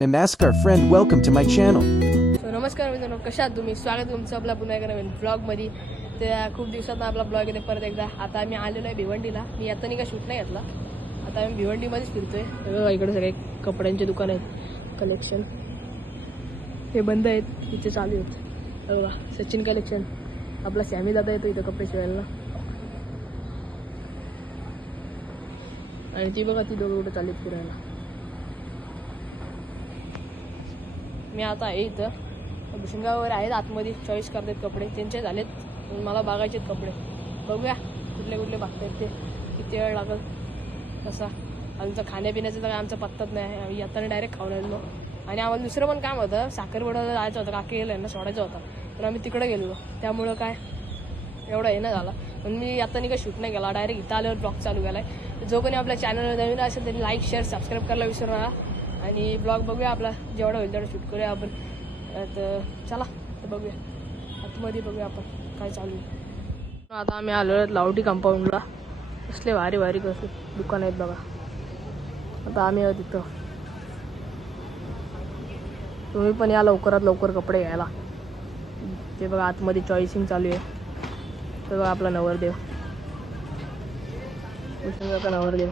and ask our friend welcome to my channel. So नमस्कार मित्रांनो, कशा आहात तुम्ही? स्वागत आहे तुमचं आपला पुन्हा एका नवीन ब्लॉगमध्ये. ते खूप दिवसात आपला ब्लॉग येते परत एकदा. आता आम्ही आलेलो आहे भिवंडीला. मी आता नाही का शूट नाही घेतला. आता आम्ही भिवंडीमध्येच फिरतोय. बघा इकडे सगळे कपड्यांचे दुकान आहेत, कलेक्शन. हे बंद आहेत, तिथे चालू आहेत. बघा सचिन कलेक्शन. आपला सॅमी दादा येतो इथं कपडे शिवायला. आणि ती बघा ती दोघं कुठे चाललीत फिरायला. मी आता आहे इथं भुशणगाव वगैरे आहेत आतमध्ये, चॉईस करतात कपडे. त्यांचे झालेत, मला बघायचे आहेत कपडे. बघूया कुठले कुठले बघतायत ते, किती वेळ लागल कसा. आमचं खाण्यापिण्याचं तर आमचा पत्ताच नाही. आम्ही आता डायरेक्ट खाऊन आलो. आणि आम्हाला दुसरं पण काम होतं, साखरपुड्याला जायचं होतं, काकीला यांना सोडायचं होतं. तर आम्ही तिकडे गेलो. त्यामुळं काय एवढं हे नाही झालं. पण मी आता नाही का शूट नाही केला, डायरेक्ट इथं आल्यावर ब्लॉग चालू केला आहे. जो कोणी आपल्या चॅनलवर नवीन असेल त्यांनी लाईक शेअर सबस्क्राईब करायला विसरू नका. आणि ब्लॉग बघूया आपला, जेवढा होईल तेवढं शूट करूया आपण. तर चला तर बघूया आतमध्ये, बघूया आपण काय चालू आहे. आता आम्ही आलो आहे लावटी कंपाऊंडला. कसले भारी भारी कसले दुकान आहेत बघा. आता आम्ही आहोत तिथं. तुम्ही पण या लवकरात लवकर कपडे घ्यायला. ते बघा आतमध्ये चॉईसिंग चालू आहे. ते बघा आपला नवरदेव, का नवरदेव.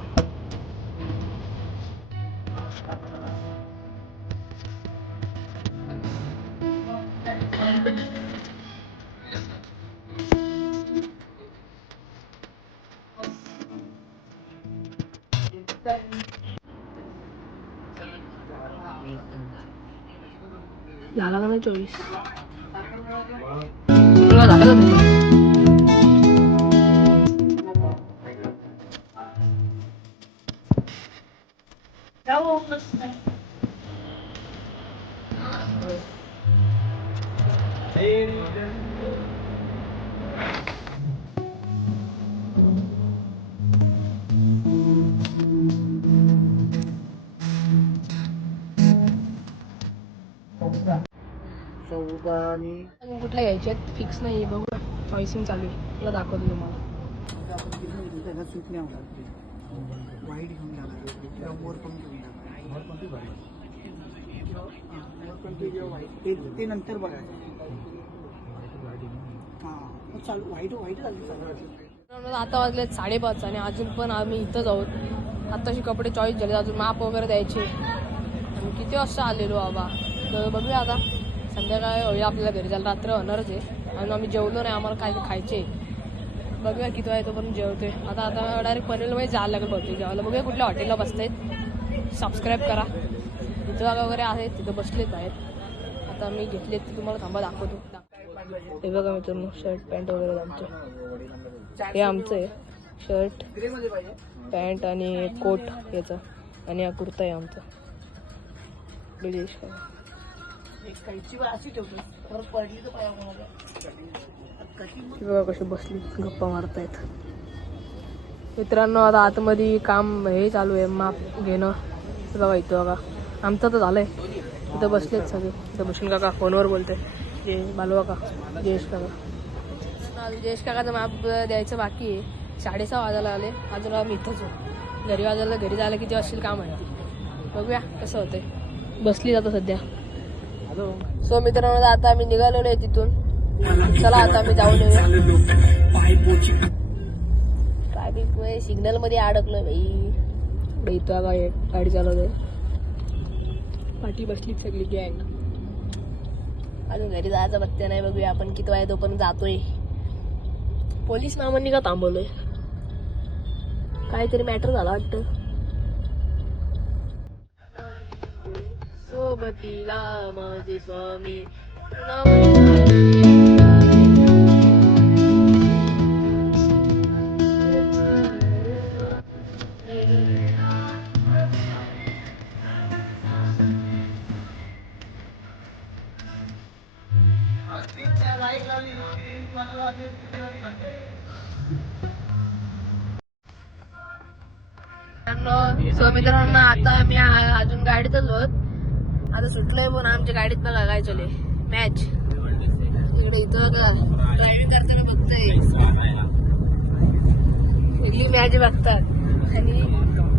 झाला का नाही 24? झालं का नाही? कुठल्या घ्यायचे आहेत फिक्स नाही, बघू. चॉईसिंग चालू आहे, तुला दाखवतो तुम्हाला. वाईट घेऊन जाणार, मोर पण घेऊन जाणार. ते नंतर बघायचं. हां चालू वाईट वाईट झाली. आता वाजलेत 5:30 आणि अजून पण आम्ही इथंच आहोत. आत्ताशी कपडे चॉईस झाले, अजून माप वगैरे द्यायचे. आणि किती वाजता आलेलो बाबा. तर बघूया आता संध्याकाळी होईल आपल्याला घरी जायला, रात्र होणारच आहे. आणि आम्ही जेवलो नाही, आम्हाला काय खायचे. बघूया किती आहे तो पण जेवतोय. आता डायरेक्ट पनवेलमध्ये जायला लागेल बहुतेक जेवायला. बघूया कुठल्या हॉटेलला बसतायत. सबस्क्राईब करा. इथं जागा वगैरे आहेत, तिथं बसलेत आहेत. आता मी घेतलेत ते तुम्हाला थांबा दाखवतो. हे बघा मित्रांनो, शर्ट पॅन्ट वगैरे आमचे. हे आमचं आहे शर्ट पॅन्ट आणि कोट याचा. आणि हा कुर्ता आहे आमचा. ब्रिजेश का बघा कशी बसली गप्पा मारतायत. मित्रांनो आता आतमध्ये काम हे चालू आहे, माप घेणं. बघा इथं बघा आमचं तर झालंय. इथं बसलेत सगळे. इथं भूषण काका फोनवर बोलते. बालू काका, जयेश काका. जयेश काकाचं माप द्यायचं बाकी आहे. 6:30 वाजायला आले, अजून आम्ही इथंच हो. घरी जायला किती वाजतील काम आहे. बघूया कसं होतंय. बसली जातं सध्या. सो मित्रांनो आता आम्ही निघालेलो आहे तिथून. चला आता आम्ही जाऊन येऊया. ट्रॅफिक सिग्नल मध्ये अडकलोय भाई. इथं काय गाडी चालवतोय, पाठी बसली सगळी गँग. अजून घरी जायचं बघते नाही. बघूया आपण किती वाजे तोपर्यंत जातोय. पोलीस मामांनी का थांबवलंय, काहीतरी मॅटर झाला वाटतं. सोबतीला माझे स्वामी सो मित्रांनो आता आम्ही अजून गाडीतच आहोत. आता सुटलोय पण आमच्या गाडीत बघा काय चालू आहे. मॅच इकडे इथं बघा ड्रायव्हिंग करताना बघतोय. ही मॅच बघतात आणि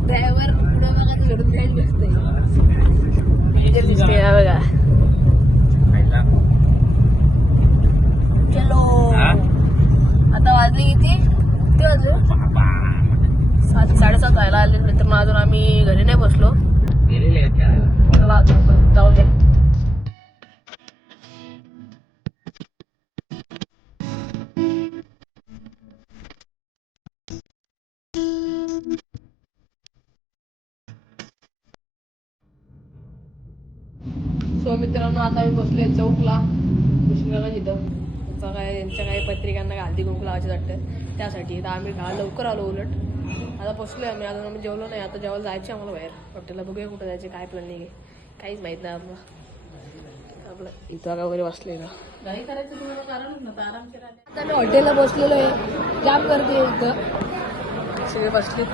ड्रायव्हर पुढे बघा घडून मॅच बघतोय. डेंजर दिसते हा बघा. चलो आता वाजले किती ते वाजले 7:30 व्हायला आले मित्रांनो. अजून आम्ही घरी नाही बसलो. चला आता आपण जाऊ दे. सो मित्रांनो आता मी बसलोय चौकला कृष्णाला तिथं. त्यांचा काय त्यांच्या काही पत्रिकांना हळदी कुंकू लावायचे वाटतं त्यासाठी. तर आम्ही लवकर आलो उलट. आता बसलोय आम्ही. अजून आम्ही जेवलो नाही. आता जेवायला जायचं आम्हाला बाहेर हॉटेलला. बघूया कुठं जायचे काय प्लॅनिंग आहे काहीच माहीत नाही आपलं इथं का वगैरे बसलेलं काही करायचं तुम्हाला कारण नव्हतं आराम करायला. आता मी हॉटेलला बसलेलो आहे. जाम गर्दी आहे इथं. सगळे बसलेत.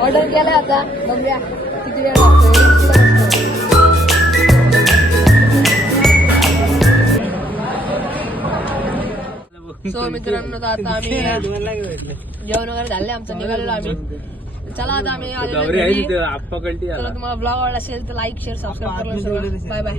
ऑर्डर केलाय आता बघूया किती वेळ लागतोय. सो मित्रांनो आता आम्ही जेवण वगैरे झाले आमचं. निघालेलो आम्ही. चला आता आम्ही आलेलो. चला तुम्हाला ब्लॉग आवडला असेल तर लाईक शेअर सबस्क्राईब करा. Bye bye.